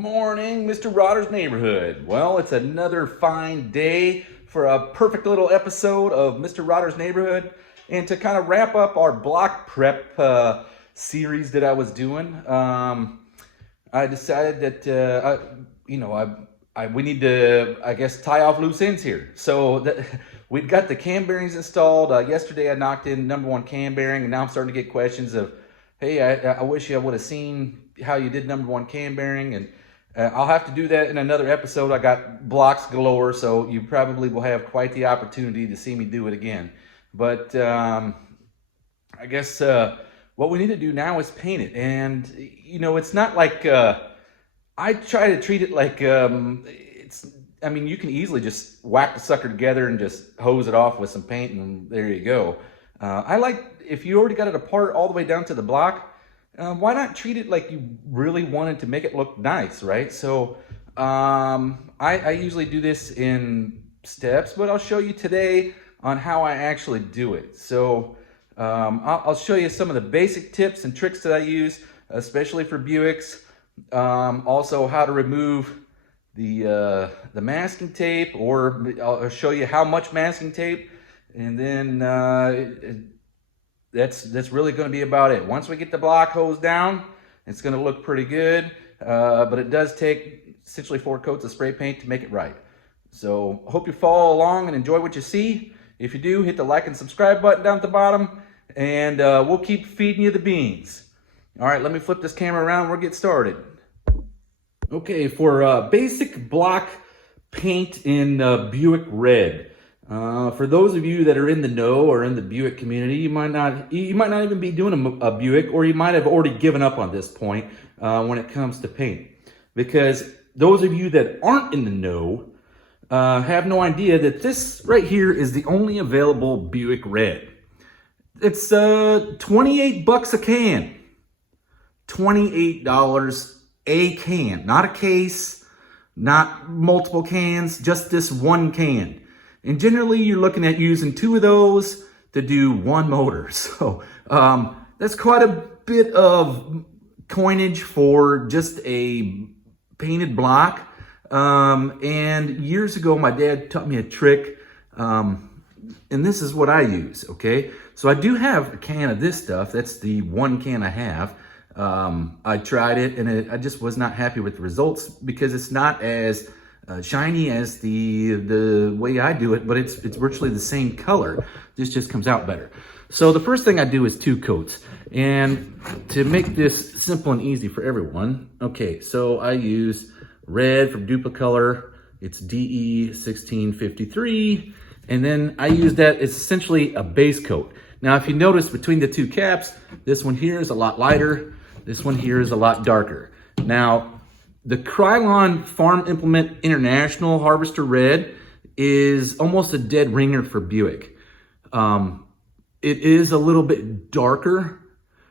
morning, Mr. Rodder's neighborhood. Well, it's another fine day for a perfect little episode of Mr. Rodder's neighborhood. And to kind of wrap up our block prep series that I was doing, I decided that, we need to, I guess, tie off loose ends here. So we've got the cam bearings installed. Yesterday I knocked in number one cam bearing, and now I'm starting to get questions of, hey, I wish I would have seen how you did number one cam bearing, and I'll have to do that in another episode. I got blocks galore, so you probably will have quite the opportunity to see me do it again. But I guess what we need to do now is paint it. And, it's not like, I try to treat it like, you can easily just whack the sucker together and just hose it off with some paint, and there you go. I like, if you already got it apart all the way down to the block, why not treat it like you really wanted to make it look nice, right? So I usually do this in steps, but I'll show you today on how I actually do it. So I'll show you some of the basic tips and tricks that I use, especially for Buicks. Also how to remove the masking tape, or I'll show you how much masking tape, and then that's really going to be about it. Once we get the block hosed down, it's going to look pretty good, but it does take essentially 4 coats of spray paint to make it right. So I hope you follow along and enjoy what you see. If you do, hit the like and subscribe button down at the bottom, and we'll keep feeding you the beans. All right, let me flip this camera around and we'll get started. Okay, for basic block paint in Buick Red. For those of you that are in the know or in the Buick community, you might not even be doing a Buick, or you might have already given up on this point when it comes to paint. Because those of you that aren't in the know have no idea that this right here is the only available Buick Red. It's 28 bucks a can. $28 a can, not a case, not multiple cans, just this one can. And generally you're looking at using 2 of those to do 1 motor. So that's quite a bit of coinage for just a painted block. And years ago, my dad taught me a trick, and this is what I use, okay? So I do have a can of this stuff. That's the 1 can I have. I tried it, and I just was not happy with the results because it's not as shiny as the way I do it, but it's virtually the same color. This just comes out better. So the first thing I do is 2 coats. And to make this simple and easy for everyone, okay, so I use red from Duplicolor. It's DE 1653. And then I use that as essentially a base coat. Now, if you notice between the 2 caps, this one here is a lot lighter. This one here is a lot darker. Now, the Krylon Farm Implement International Harvester Red is almost a dead ringer for Buick. It is a little bit darker.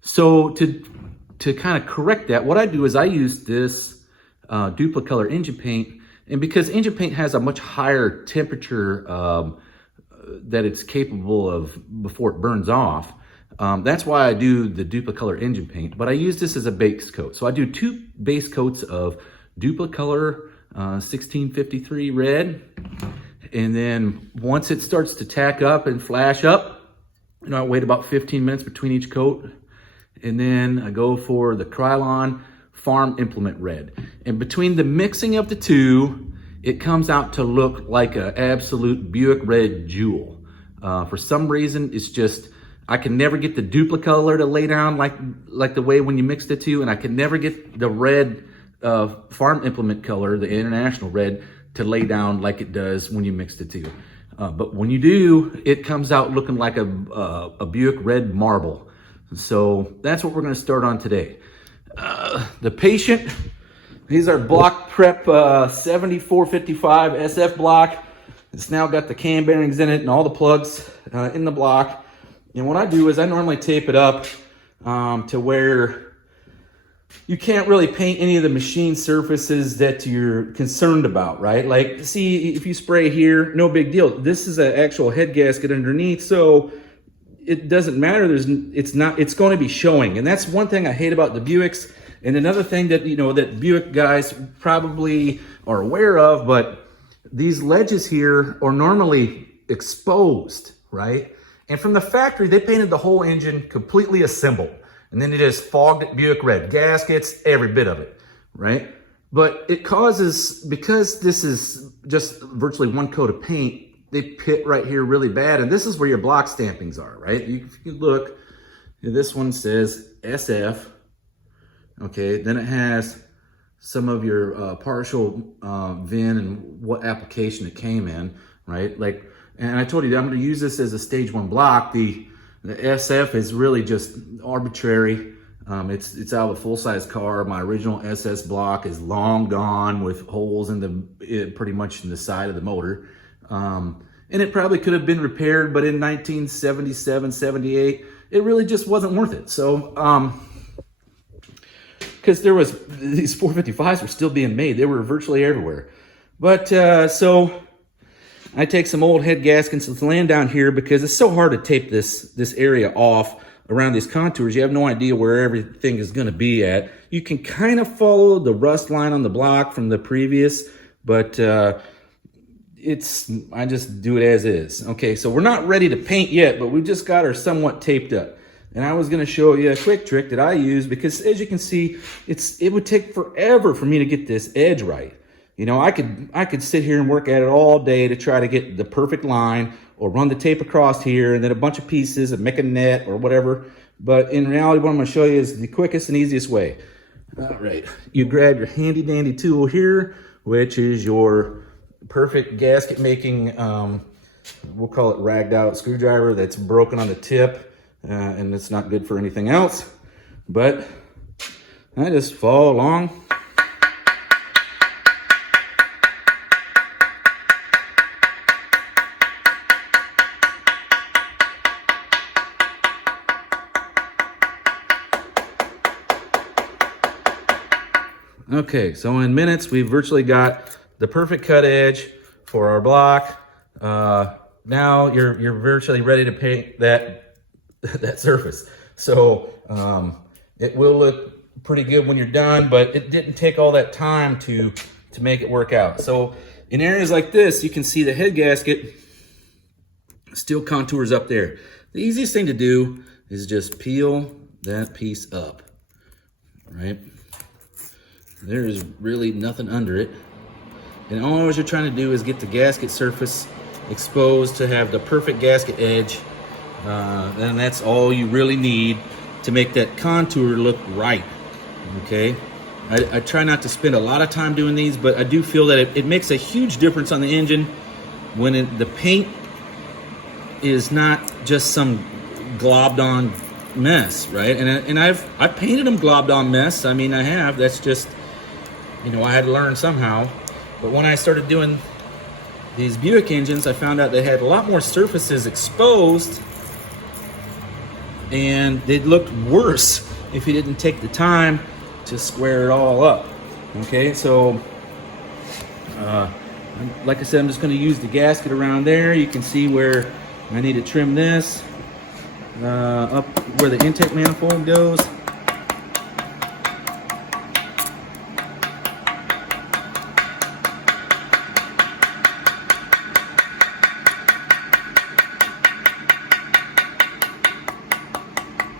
So to kind of correct that, what I do is I use this Duplicolor engine paint. And because engine paint has a much higher temperature that it's capable of before it burns off, that's why I do the Duplicolor engine paint. But I use this as a base coat. So I do 2 base coats of Duplicolor 1653 red. And then once it starts to tack up and flash up, I wait about 15 minutes between each coat. And then I go for the Krylon Farm Implement Red. And between the mixing of the 2, it comes out to look like an absolute Buick Red jewel. For some reason, it's just, I can never get the Duplicolor to lay down like the way when you mix the 2, and I can never get the red Farm Implement color, the International Red, to lay down like it does when you mix the 2. But when you do, it comes out looking like a Buick Red marble. So that's what we're going to start on today. The Patient, these are block prep 7455 SF block. It's now got the cam bearings in it and all the plugs in the block. And what I do is I normally tape it up to where you can't really paint any of the machine surfaces that you're concerned about, right? Like, see, if you spray here, no big deal. This is an actual head gasket underneath, so it doesn't matter. It's going to be showing. And that's one thing I hate about the Buicks And another thing that, you know, that Buick guys probably are aware of, but these ledges here are normally exposed, right? And from the factory, they painted the whole engine completely assembled. And then they just fogged it Buick red. Gaskets, every bit of it, right? But it causes, because this is just virtually one coat of paint, they pit right here really bad. And this is where your block stampings are, right? If you look, this one says SF. Okay, then it has some of your partial VIN and what application it came in, right? Like, and I told you that I'm going to use this as a stage 1 block. The SF is really just arbitrary. It's out of a full-size car. My original SS block is long gone with holes in the pretty much in the side of the motor. And it probably could have been repaired, but in 1977, 78, it really just wasn't worth it. So, because there was, these 455s were still being made. They were virtually everywhere. But, so I take some old head gaskets and land down here because it's so hard to tape this area off around these contours. You have no idea where everything is going to be at. You can kind of follow the rust line on the block from the previous, but I just do it as is. Okay, so we're not ready to paint yet, but we just got her somewhat taped up. And I was going to show you a quick trick that I use because, as you can see, it would take forever for me to get this edge right. You know, I could sit here and work at it all day to try to get the perfect line, or run the tape across here and then a bunch of pieces and make a net or whatever. But in reality, what I'm going to show you is the quickest and easiest way. All right, you grab your handy dandy tool here, which is your perfect gasket making, we'll call it ragged out screwdriver that's broken on the tip. And it's not good for anything else, but I just follow along. Okay, so in minutes, we've virtually got the perfect cut edge for our block. Now you're virtually ready to paint that surface. So it will look pretty good when you're done, but it didn't take all that time to make it work out. So in areas like this, you can see the head gasket still contours up there. The easiest thing to do is just peel that piece up, right? There is really nothing under it. And all you're trying to do is get the gasket surface exposed to have the perfect gasket edge. And that's all you really need to make that contour look right. Okay, I try not to spend a lot of time doing these, but I do feel that it makes a huge difference on the engine when the paint is not just some globbed on mess, right? And I've painted them globbed on mess. I mean, I have. That's just, you know, I had to learn somehow. But when I started doing these Buick engines, I found out they had a lot more surfaces exposed, and they looked worse if you didn't take the time to square it all up. Okay, so like I said, I'm just going to use the gasket around there. You can see where I need to trim this up where the intake manifold goes.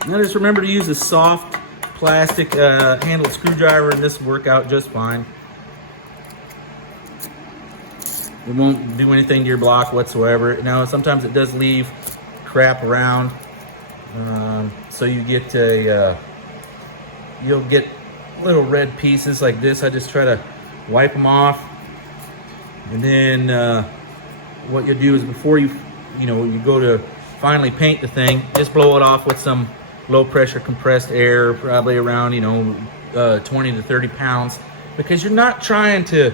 Now just remember to use a soft plastic handled screwdriver, and this will work out just fine. It won't do anything to your block whatsoever. Now sometimes it does leave crap around, so you get you'll get little red pieces like this. I just try to wipe them off, and then what you'll do is before you go to finally paint the thing, just blow it off with some low pressure compressed air, probably around 20 to 30 pounds, because you're not trying to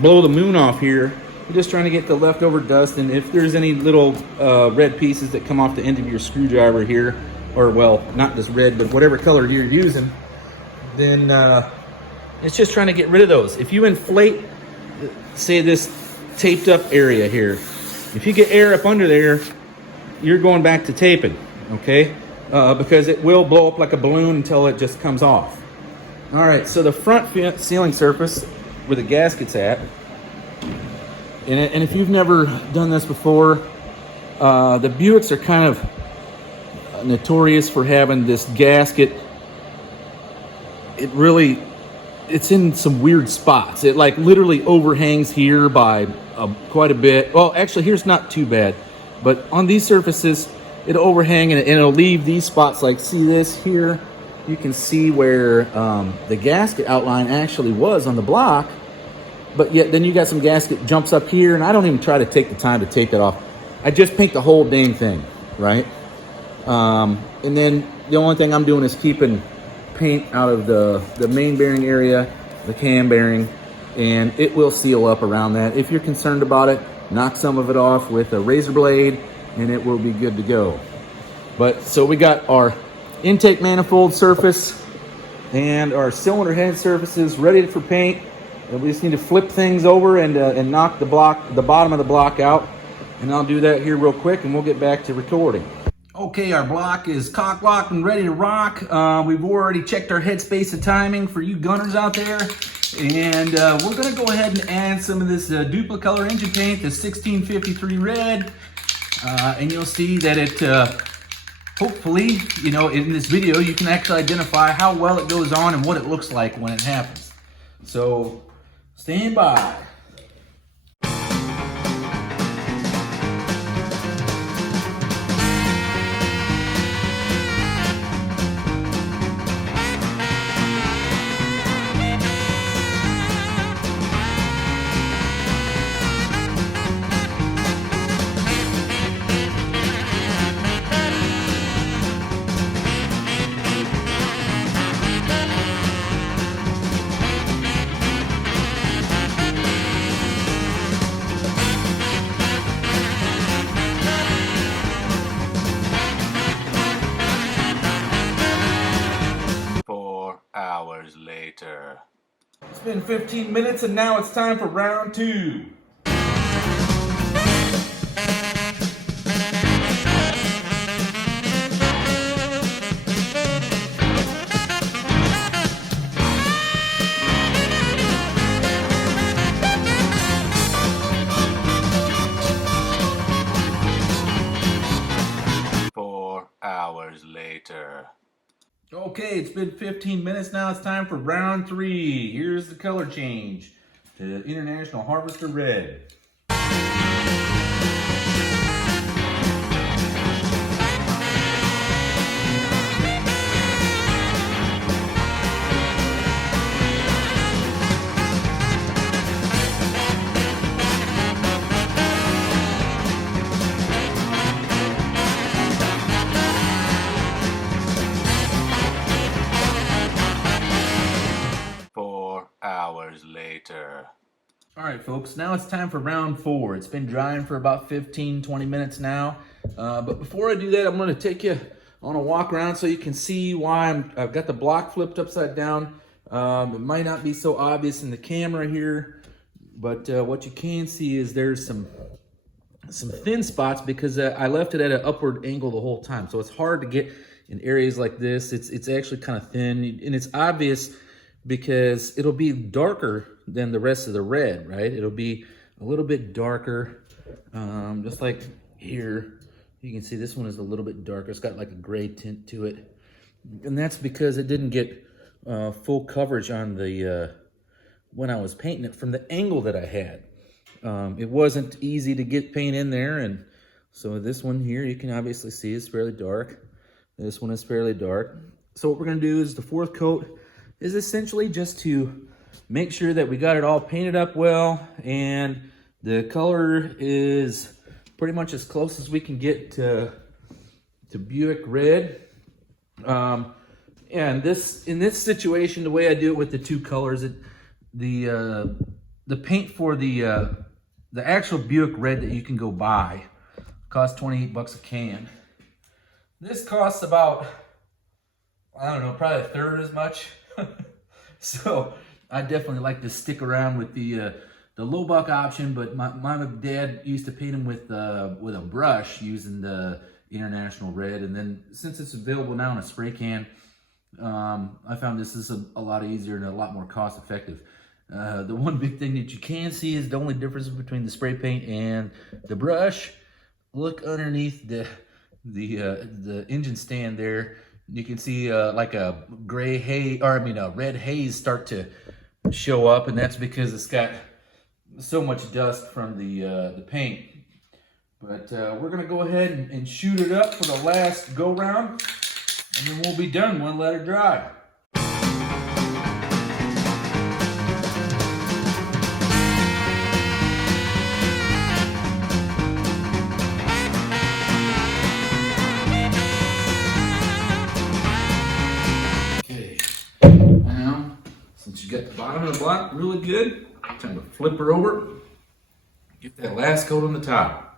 blow the moon off here. You're just trying to get the leftover dust, and if there's any little red pieces that come off the end of your screwdriver here, or well, not just red, but whatever color you're using, then it's just trying to get rid of those. If you inflate, say, this taped up area here, if you get air up under there, you're going back to taping, okay? Because it will blow up like a balloon until it just comes off. All right, so the front sealing surface where the gasket's at, and if you've never done this before, the Buicks are kind of notorious for having this gasket. It's in some weird spots. It like literally overhangs here by quite a bit. Well, actually, here's not too bad, but on these surfaces, it'll overhang and it'll leave these spots. Like, see this here? You can see where the gasket outline actually was on the block, but yet then you got some gasket jumps up here, and I don't even try to take the time to take that off. I just paint the whole dang thing, right? And then the only thing I'm doing is keeping paint out of the main bearing area, the cam bearing, and it will seal up around that. If you're concerned about it, knock some of it off with a razor blade, and it will be good to go. But so we got our intake manifold surface and our cylinder head surfaces ready for paint. And we just need to flip things over and knock the bottom of the block out. And I'll do that here real quick, and we'll get back to recording. Okay, our block is cock locked and ready to rock. We've already checked our headspace and timing for you gunners out there. And we're gonna go ahead and add some of this duplicolor engine paint, the 1653 red. And you'll see that it, hopefully, you know, in this video, you can actually identify how well it goes on and what it looks like when it happens. So, stand by. Later. It's been 15 minutes and now it's time for round 2. Later. Okay, it's been 15 minutes now. It's time for round 3. Here's the color change to International Harvester Red. 4 hours later. All right, folks, now it's time for round 4. It's been drying for about 15-20 minutes now. But before I do that, I'm going to take you on a walk around so you can see why I've got the block flipped upside down. It might not be so obvious in the camera here, but what you can see is there's some thin spots because I left it at an upward angle the whole time. So it's hard to get in areas like this. It's actually kind of thin, and it's obvious because it'll be darker than the rest of the red, right? It'll be a little bit darker, just like here. You can see this one is a little bit darker. It's got like a gray tint to it. And that's because it didn't get full coverage on the, when I was painting it from the angle that I had. It wasn't easy to get paint in there. And so this one here, you can obviously see is fairly dark. This one is fairly dark. So what we're gonna do is the fourth coat is essentially just to make sure that we got it all painted up well, and the color is pretty much as close as we can get to Buick Red. And in this situation, the way I do it with the two colors, the paint for the actual Buick Red that you can go buy costs 28 bucks a can. This costs about, I don't know, probably a third as much. So I definitely like to stick around with the low buck option, but my dad used to paint them with a brush using the International Red, and then since it's available now in a spray can, I found this is a lot easier and a lot more cost effective. The one big thing that you can see is the only difference between the spray paint and the brush. Look underneath the engine stand there. You can see like a gray haze, or I mean a red haze start to show up, and that's because it's got so much dust from the paint. But we're gonna go ahead and shoot it up for the last go round, and then we'll be done. We'll let it dry. Okay, now since you got the bottom of the block really good, time to flip her over. Get that last coat on the top.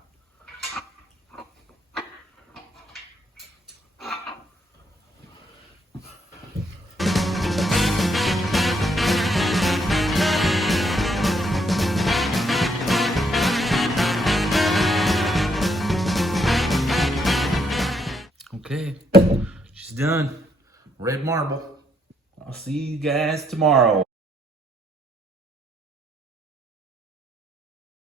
Okay, she's done. Red marble. I'll see you guys tomorrow.